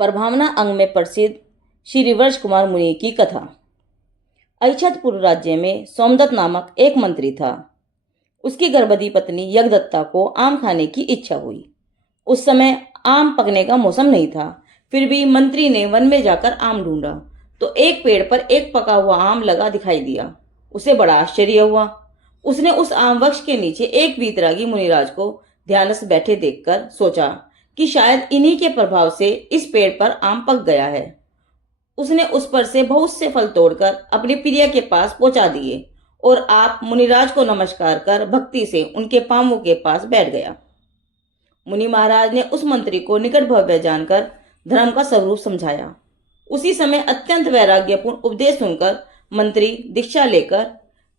प्रभावना अंग में प्रसिद्ध श्री वर्ष कुमार मुनि की कथा। अहिच्छत्रपुर राज्य में सोमदत्त नामक एक मंत्री था। उसकी गर्भवती पत्नी यज्ञदत्ता को आम खाने की इच्छा हुई। उस समय आम पकने का मौसम नहीं था, फिर भी मंत्री ने वन में जाकर आम ढूंढा तो एक पेड़ पर एक पका हुआ आम लगा दिखाई दिया। उसे बड़ा आश्चर्य हुआ। उसने उस आम वृक्ष के नीचे एक वीतरागी मुनिराज को ध्यान से बैठे देखकर सोचा कि शायद इन्हीं के प्रभाव से इस पेड़ पर आम पक गया है। उसने उस पर से बहुत से फल तोड़कर अपनी प्रिय के पास पहुंचा दिए और आप मुनिराज को नमस्कार कर भक्ति से उनके पांवों के पास बैठ गया। मुनि महाराज ने उस मंत्री को निकट भव्य जानकर धर्म का स्वरूप समझाया। उसी समय अत्यंत वैराग्यपूर्ण उपदेश सुनकर मंत्री दीक्षा लेकर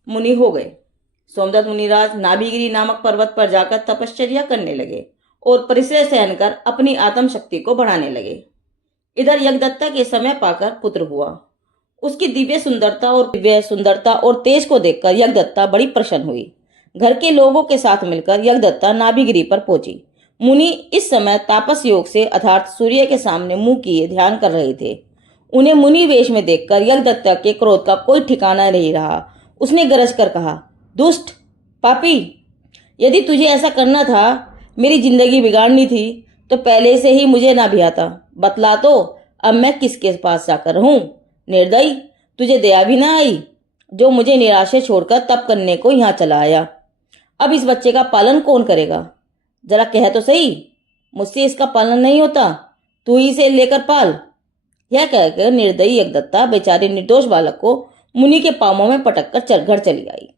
मुनि हो गए। सोमदत्त मुनिराज नाभिगिरी नामक पर्वत पर जाकर तपश्चर्या करने लगे और परिश्रम सहन कर अपनी आत्म शक्ति को बढ़ाने लगे। इधर यज्ञदत्ता के समय पाकर पुत्र हुआ। उसकी दिव्य सुंदरता और तेज को देखकर यज्ञदत्ता बड़ी प्रसन्न हुई। घर के लोगों के साथ मिलकर यज्ञदत्ता नाभिगिरी पर पहुंची। मुनि इस समय तापस योग से अर्थात सूर्य के सामने मुंह किए ध्यान कर रहे थे। उन्हें मुनि वेश में देखकर यज्ञदत्ता के क्रोध का कोई ठिकाना नहीं रहा। उसने गरज कर कहा, दुष्ट पापी, यदि तुझे ऐसा करना था, मेरी जिंदगी बिगाड़नी थी, तो पहले से ही मुझे ना भियाता। बतला तो अब मैं किसके पास जाकर रहूं? निर्दयी, तुझे दया भी ना आई जो मुझे निराशे छोड़कर तप करने को यहाँ चला आया। अब इस बच्चे का पालन कौन करेगा? जरा कह तो सही, मुझसे इसका पालन नहीं होता, तू ही इसे लेकर पाल। यह कहकर निर्दयी यज्ञदत्ता बेचारे निर्दोष बालक को मुनि के पांवों में पटक कर घर चली आई।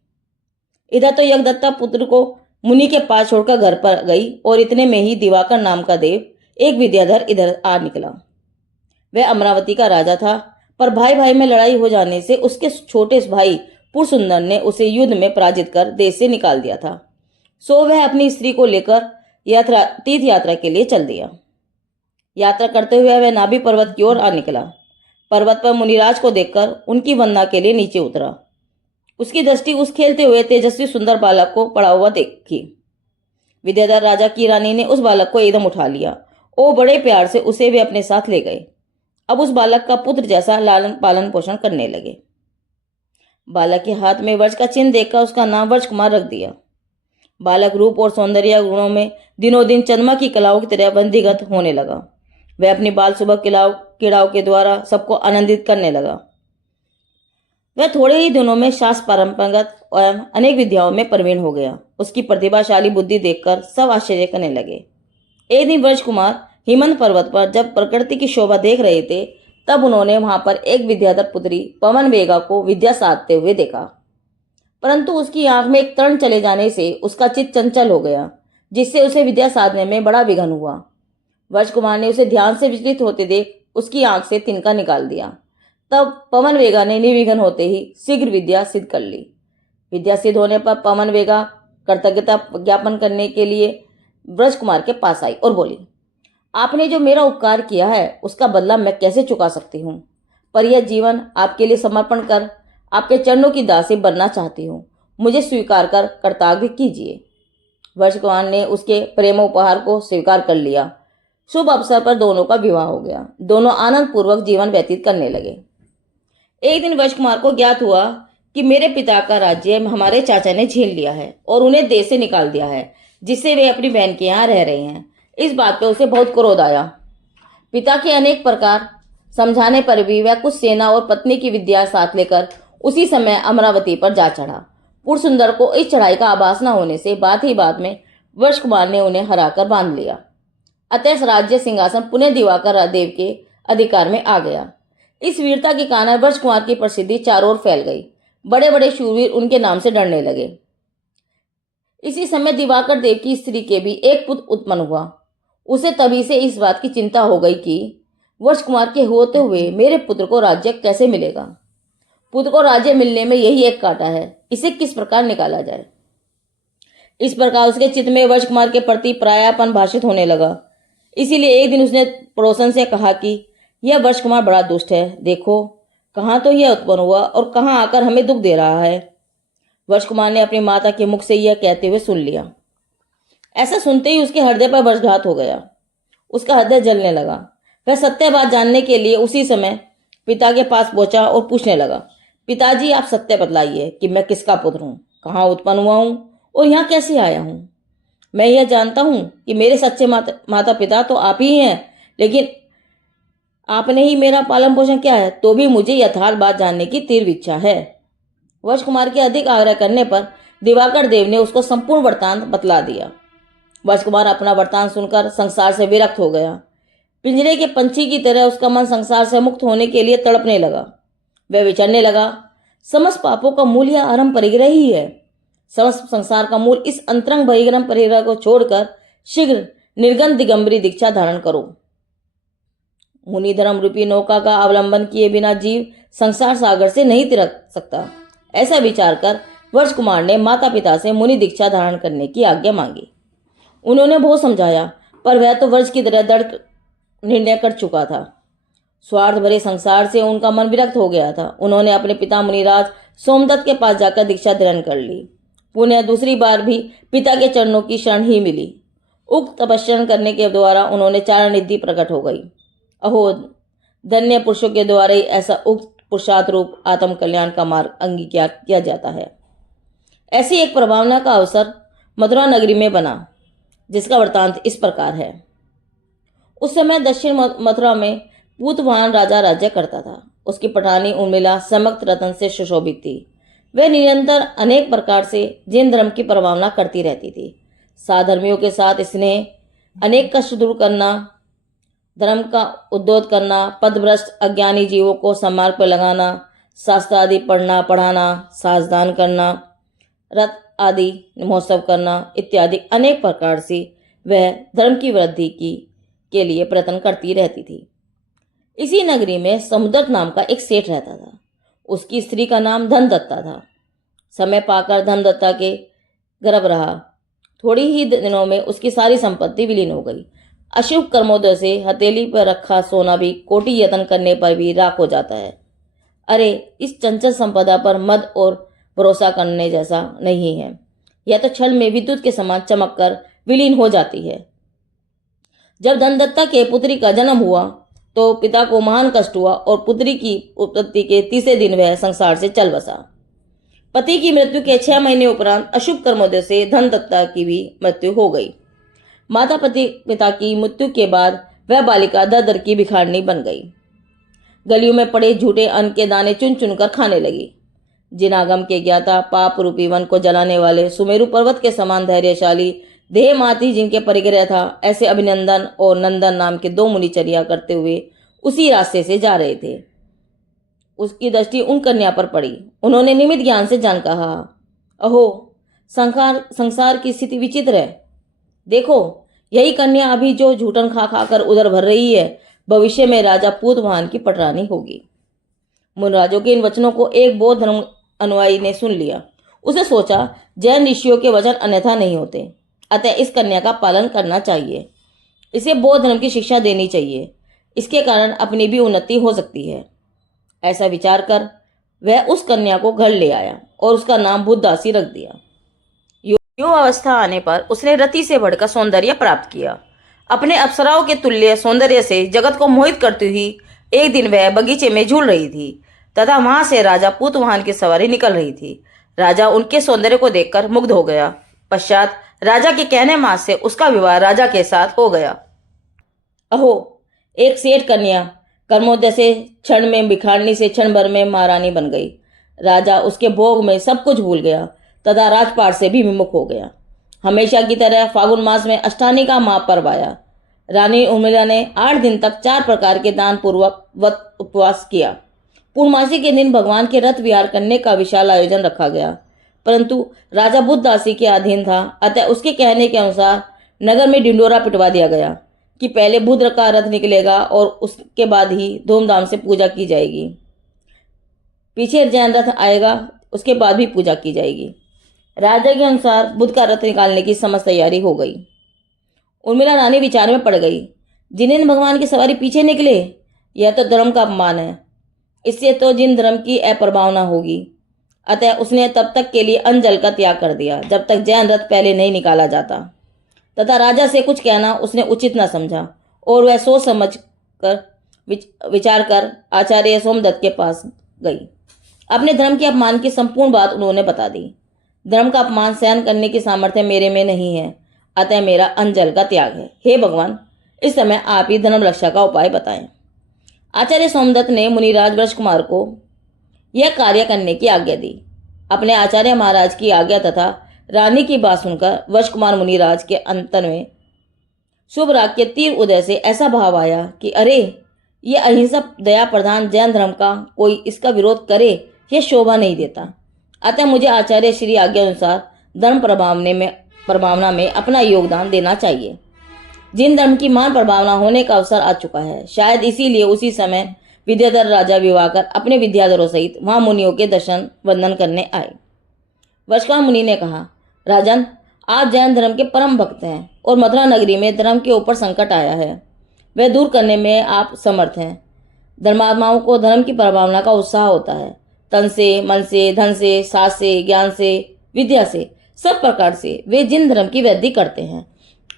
इधर तो यज्ञदत्ता पुत्र को मुनि के पास छोड़कर घर पर गई और इतने में ही दिवाकर नाम का देव एक विद्याधर इधर आ निकला। वह अमरावती का राजा था, पर भाई भाई में लड़ाई हो जाने से उसके छोटे भाई पुरसुंदर ने उसे युद्ध में पराजित कर देश से निकाल दिया था। सो वह अपनी स्त्री को लेकर तीर्थ यात्रा के लिए चल दिया। यात्रा करते हुए वह नाभि पर्वत की ओर आ निकला। पर्वत पर मुनिराज को देखकर उनकी वंदना के लिए नीचे उतरा। उसकी दृष्टि उस खेलते हुए तेजस्वी सुंदर बालक को पड़ा हुआ देखी। विद्याधर राजा की रानी ने उस बालक को एकदम उठा लिया और बड़े प्यार से उसे वे अपने साथ ले गए। अब उस बालक का पुत्र जैसा लालन पालन पोषण करने लगे। बालक के हाथ में वर्ष का चिन्ह देखकर उसका नाम वर्ष कुमार रख दिया। बालक रूप और सौंदर्य गुणों में दिनों दिन चंद्रमा की कलाओं की तरह बंदीगत होने लगा। वह अपनी बाल सुबह क्रीड़ाओं के द्वारा सबको आनंदित करने लगा। वह थोड़े ही दिनों में शास्त्र परंपरागत एवं अनेक विद्याओं में प्रवीण हो गया। उसकी प्रतिभाशाली बुद्धि देखकर सब आश्चर्य करने लगे। एक दिन वर्ष कुमार हिमंत पर्वत पर जब प्रकृति की शोभा देख रहे थे, तब उन्होंने वहां पर एक विद्याधर पुत्री पवन वेगा को विद्या साधते हुए देखा। परंतु उसकी आंख में एक तरण चले जाने से उसका चित्त चंचल हो गया, जिससे उसे विद्या साधने में बड़ा विघ्न हुआ। वर्ष कुमार ने उसे ध्यान से विचलित होते देख उसकी आंख से तिनका निकाल दिया। तब पवन वेगा ने निर्विघ्न होते ही शीघ्र विद्या सिद्ध कर ली। विद्या सिद्ध होने पर पवन वेगा कृतज्ञता ज्ञापन करने के लिए ब्रज कुमार के पास आई और बोली, आपने जो मेरा उपकार किया है उसका बदला मैं कैसे चुका सकती हूँ, पर यह जीवन आपके लिए समर्पण कर आपके चरणों की दासी बनना चाहती हूँ। मुझे स्वीकार कर कर्तव्य कीजिए। वर्ष कुमार ने उसके प्रेम उपहार को स्वीकार कर लिया। शुभ अवसर पर दोनों का विवाह हो गया। दोनों आनंद पूर्वक जीवन व्यतीत करने लगे। एक दिन वर्ष कुमार को ज्ञात हुआ कि मेरे पिता का राज्य हमारे चाचा ने छीन लिया है और उन्हें देश से निकाल दिया है, जिससे वे अपनी बहन के यहाँ रह रहे हैं। इस बात पर उसे बहुत क्रोध आया। पिता के अनेक प्रकार समझाने पर भी वह कुछ सेना और पत्नी की विद्या साथ लेकर उसी समय अमरावती पर जा चढ़ा। पुरसुंदर को इस चढ़ाई का आभास न होने से बात ही बात में वर्ष कुमार ने उन्हें हराकर बांध लिया। अतः राज्य सिंहासन पुनः दिवाकर देव के अधिकार में आ गया। इस वीरता के कारण वर्ष कुमार की प्रसिद्धि चारों ओर फैल गई। बड़े बड़े शूरवीर उनके नाम से डरने लगे। इसी समय दिवाकर देव की स्त्री के भी एक पुत्र उत्पन्न हुआ। उसे तभी से इस बात की चिंता हो गई कि वर्ष कुमार के होते हुए मेरे पुत्र को राज्य कैसे मिलेगा। पुत्र को राज्य मिलने में यही एक कांटा है, इसे किस प्रकार निकाला जाए। इस प्रकार उसके चित्त में वर्ष कुमार के प्रति परायापन भाषित होने लगा। इसीलिए एक दिन उसने पड़ोसन से कहा कि यह वर्ष कुमार बड़ा दुष्ट है, देखो कहाँ तो यह उत्पन्न हुआ और कहाँ आकर हमें दुख दे रहा है। वर्ष कुमार ने अपनी माता के मुख से यह कहते हुए सुन लिया। ऐसा सुनते ही उसके हृदय पर वर्षघात हो गया। उसका हृदय जलने लगा। वह सत्य बात जानने के लिए उसी समय पिता के पास पहुंचा और पूछने लगा, पिताजी आप सत्य बतलाइए कि मैं किसका पुत्र हूँ, कहाँ उत्पन्न हुआ हूँ और यहाँ कैसे आया हूँ। मैं यह जानता हूँ कि मेरे सच्चे माता पिता तो आप ही हैं, लेकिन आपने ही मेरा पालन पोषण किया है, तो भी मुझे यथार्थ बात जानने की तीव्र इच्छा है। वश कुमार के अधिक आग्रह करने पर दिवाकर देव ने उसको संपूर्ण वृत्तांत बतला दिया। वश कुमार अपना वृत्तांत सुनकर संसार से विरक्त हो गया। पिंजरे के पंछी की तरह उसका मन संसार से मुक्त होने के लिए तड़पने लगा। वह विचरने लगा, समस्त पापों का मूल यह आरंभ परिग्रह ही है। समस्त संसार का मूल इस अंतरंग बहिर्गम परिग्रह को छोड़कर शीघ्र निर्गन दिगंबरी दीक्षा धारण करो। मुनि धर्म रूपी नौका का अवलंबन किए बिना जीव संसार सागर से नहीं तिरक सकता। ऐसा विचार कर वश कुमार ने माता पिता से मुनि दीक्षा धारण करने की आज्ञा मांगी। उन्होंने बहुत समझाया, पर वह तो वर्ष की तरह दृढ़ निर्णय कर चुका था। स्वार्थ भरे संसार से उनका मन विरक्त हो गया था। उन्होंने अपने पिता मुनिराज सोमदत्त के पास जाकर दीक्षा ग्रहण कर ली। पुनः दूसरी बार भी पिता के चरणों की शरण ही मिली। उक्त तपस्या करने के द्वारा उन्होंने चारण निधि प्रकट हो गई। अहो, धन्य पुरुषों के द्वारा ही ऐसा उक्त पुरुषार्थ रूप आत्म कल्याण का मार्ग अंगीकार किया जाता है। ऐसी एक प्रभावना का अवसर मथुरा नगरी में बना, जिसका वृत्तांत इस प्रकार है। उस समय दक्षिण मथुरा में पूतवाहन राजा राज्य करता था। उसकी पठानी उर्मिला समक्त रत्न से सुशोभित थी। वह निरंतर अनेक प्रकार से जैन धर्म की प्रभावना करती रहती थी। साधर्मियों के साथ स्नेह, अनेक कष्ट दूर करना, धर्म का उद्योत करना, पदभ्रष्ट अज्ञानी जीवों को सन्मार्ग पर लगाना, शास्त्र आदि पढ़ना पढ़ाना, साजदान करना, रथ आदि महोत्सव करना इत्यादि अनेक प्रकार से वह धर्म की वृद्धि के लिए प्रयत्न करती रहती थी। इसी नगरी में समुद्र नाम का एक सेठ रहता था। उसकी स्त्री का नाम धनदत्ता था। समय पाकर धनदत्ता के गर्भ रहा। थोड़ी ही दिनों में उसकी सारी संपत्ति विलीन हो गई। अशुभ कर्मोदय से हथेली पर रखा सोना भी कोटि यत्न करने पर भी राख हो जाता है। अरे, इस चंचल संपदा पर मद और भरोसा करने जैसा नहीं है। यह तो क्षण में विद्युत के समान चमक कर विलीन हो जाती है। जब धनदत्ता के पुत्री का जन्म हुआ तो पिता को महान कष्ट हुआ और पुत्री की उत्पत्ति के तीसरे दिन वह संसार से चल बसा। पति की मृत्यु के 6 महीने उपरांत अशुभ कर्मोदय से धनदत्ता की भी मृत्यु हो गई। माता पिता की मृत्यु के बाद वह बालिका दर दर की भिखारिणी बन गई। गलियों में पड़े झूठे अन्न के दाने चुन चुन कर खाने लगी। जिनागम के ज्ञाता, पाप रूपी वन को जलाने वाले, सुमेरु पर्वत के समान धैर्यशाली, देह माती जिनके परिग्रह था, ऐसे अभिनंदन और नंदन नाम के 2 मुनिचर्या करते हुए उसी रास्ते से जा रहे थे। उसकी दृष्टि उन कन्या पर पड़ी। उन्होंने निमित ज्ञान से जान कहा, अहो, संसार की स्थिति विचित्र है। देखो, यही कन्या अभी जो झूठन खा खाकर उधर भर रही है, भविष्य में राजा पूतवाहन की पटरानी होगी। मुनराजों के इन वचनों को एक बौद्ध धर्म अनुयायी ने सुन लिया। उसने सोचा, जैन ऋषियों के वचन अन्यथा नहीं होते, अतः इस कन्या का पालन करना चाहिए। इसे बौद्ध धर्म की शिक्षा देनी चाहिए। इसके कारण अपनी भी उन्नति हो सकती है। ऐसा विचार कर वह उस कन्या को घर ले आया और उसका नाम बुद्धदासी रख दिया। युवावस्था आने पर उसने रति से बढ़कर सौंदर्य प्राप्त किया। अपने अप्सराओं के तुल्य सौंदर्य से जगत को मोहित करती हुई एक दिन वह बगीचे में झूल रही थी तथा वहां से राजा पूतवाहन की सवारी निकल रही थी। राजा उनके सौंदर्य को देखकर मुग्ध हो गया। पश्चात राजा के कहने मात्र से उसका विवाह राजा के साथ हो गया। अहो, एक सेठ कन्या कर्मोदय से क्षण में भिखारिणी से क्षण भर में महारानी बन गई। राजा उसके भोग में सब कुछ भूल गया तथा राजपाट से भी विमुख हो गया। हमेशा की तरह फागुन मास में अष्टानी का महापर्व आया। रानी उर्मिला ने 8 दिन तक 4 प्रकार के दान पूर्वक व्रत उपवास किया। पूर्णमासी के दिन भगवान के रथ विहार करने का विशाल आयोजन रखा गया, परंतु राजा बुद्धदासी के अधीन था, अतः उसके कहने के अनुसार नगर में ढिंडोरा पिटवा दिया गया कि पहले बुद्ध का रथ निकलेगा और उसके बाद ही धूमधाम से पूजा की जाएगी। पीछे जैन रथ आएगा, उसके बाद भी पूजा की जाएगी। राजा के अनुसार बुद्ध का रथ निकालने की समस्त तैयारी हो गई। उर्मिला रानी विचार में पड़ गई। जिन दिन भगवान की सवारी पीछे निकले, यह तो धर्म का अपमान है। इससे तो जिन धर्म की अप्रभावना होगी। अतः उसने तब तक के लिए अन्न जल का त्याग कर दिया जब तक जैन रथ पहले नहीं निकाला जाता, तथा राजा से कुछ कहना उसने उचित न समझा और वह सोच समझ कर विचार कर आचार्य सोमदत्त के पास गई। अपने धर्म के अपमान की संपूर्ण बात उन्होंने बता दी। धर्म का अपमान सहन करने की सामर्थ्य मेरे में नहीं है, अतः मेरा अंजल का त्याग है। हे भगवान, इस समय आप ही धर्म रक्षा का उपाय बताएं। आचार्य सोमदत्त ने मुनिराज वृष कुमार को यह कार्य करने की आज्ञा दी। अपने आचार्य महाराज की आज्ञा तथा रानी की बात सुनकर वृष कुमार मुनिराज के अंतर में शुभ राग के तीर उदय से ऐसा भाव आया कि अरे, ये अहिंसक दया प्रधान जैन धर्म का कोई इसका विरोध करे, यह शोभा नहीं देता। अतः मुझे आचार्य श्री आज्ञा अनुसार धर्म प्रभावना में अपना योगदान देना चाहिए। जिन धर्म की महान प्रभावना होने का अवसर आ चुका है, शायद इसीलिए उसी समय विद्याधर राजा विवाह कर अपने विद्याधरों सहित वहां मुनियों के दर्शन वंदन करने आए। वृषकुमार मुनि ने कहा, राजन, आप जैन धर्म के परम भक्त हैं और मथुरा नगरी में धर्म के ऊपर संकट आया है, वह दूर करने में आप समर्थ हैं। धर्मात्माओं को धर्म की प्रभावना का उत्साह होता है। तन से, मन से, धन से, सास से, ज्ञान से, विद्या से, सब प्रकार से वे जिन धर्म की वृद्धि करते हैं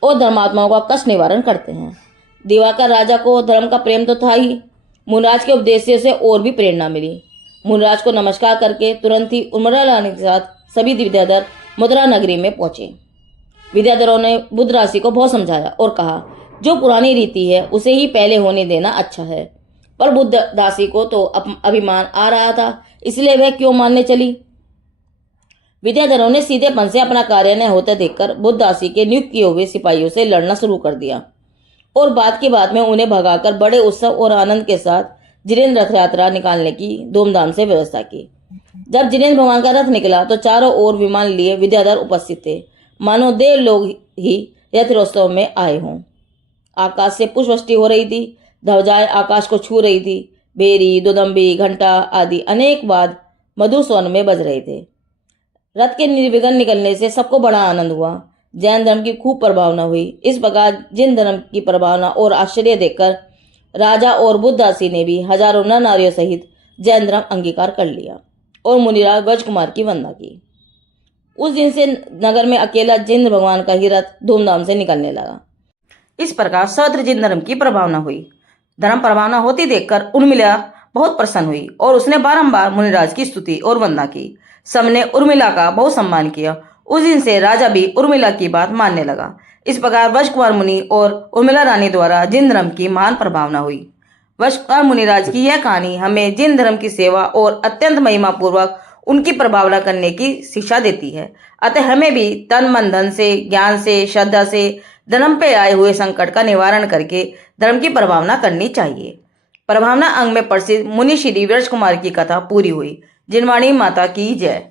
और धर्मात्माओं का कष्ट निवारण करते हैं। दिवाकर राजा को धर्म का प्रेम तो था ही, मुनिराज के उपदेश से और भी प्रेरणा मिली। मुनिराज को नमस्कार करके तुरंत ही उर्मिला रानी के साथ सभी विद्याधर मथुरा नगरी में पहुंचे। विद्याधरों ने बुद्ध राशि को बहुत समझाया और कहा, जो पुरानी रीति है उसे ही पहले होने देना अच्छा है। पर बुद्ध दासी को तो अभिमान आ रहा था, इसलिए वह क्यों मानने चली। विद्याधरों ने सीधेपन से अपना कार्य न होते देखकर बुद्ध दासी के नियुक्त किए हुए सिपाहियों से लड़ना शुरू कर दिया और बाद की बात में उन्हें भगाकर बड़े उत्सव और आनंद के साथ जिनेंद्र रथ यात्रा निकालने की धूमधाम से व्यवस्था की। जब जिनेंद्र भगवान का रथ निकला तो चारों ओर विमान लिए विद्याधर उपस्थित थे, मानो देव लोग ही रथोत्सव में आए हों। आकाश से पुष्पवृष्टि हो रही थी, ध्वजाएं आकाश को छू रही थी, भेरी, दुदंबी, घंटा आदि अनेक वाद्य मधुर स्वर में बज रहे थे। रथ के निर्विघ्न निकलने से सबको बड़ा आनंद हुआ। जैन धर्म की खूब प्रभावना हुई। इस प्रकार जिन धर्म की प्रभावना और आश्चर्य देखकर राजा और बुद्धदासी ने भी हजारों नर नारियों सहित जैन धर्म अंगीकार कर लिया और मुनिराज वृष कुमार की वंदना की। उस दिन से नगर में अकेला जिन भगवान का ही रथ धूमधाम से निकलने लगा। इस प्रकार सर्वत्र जिन धर्म की प्रभावना हुई। धर्म प्रभावना होती देखकर उर्मिला बहुत प्रसन्न हुई और उसने बारंबार मुनिराज की स्तुति और वंदना की। सबने उर्मिला का बहुत सम्मान किया। उस दिन से राजा भी उर्मिला की बात मानने लगा। इस प्रकार वृष कुमार मुनि और उर्मिला रानी द्वारा जिन धर्म की महान प्रभावना हुई। वृष कुमार मुनिराज की यह कहानी हमें जिन धर्म की सेवा और अत्यंत महिमा पूर्वक उनकी प्रभावना करने की शिक्षा देती है। अतः हमें भी तन मन धन से, ज्ञान से, श्रद्धा से धर्म पे आए हुए संकट का निवारण करके धर्म की प्रभावना करनी चाहिए। प्रभावना अंग में प्रसिद्ध मुनि श्री वृष कुमार की कथा पूरी हुई। जिनवाणी माता की जय।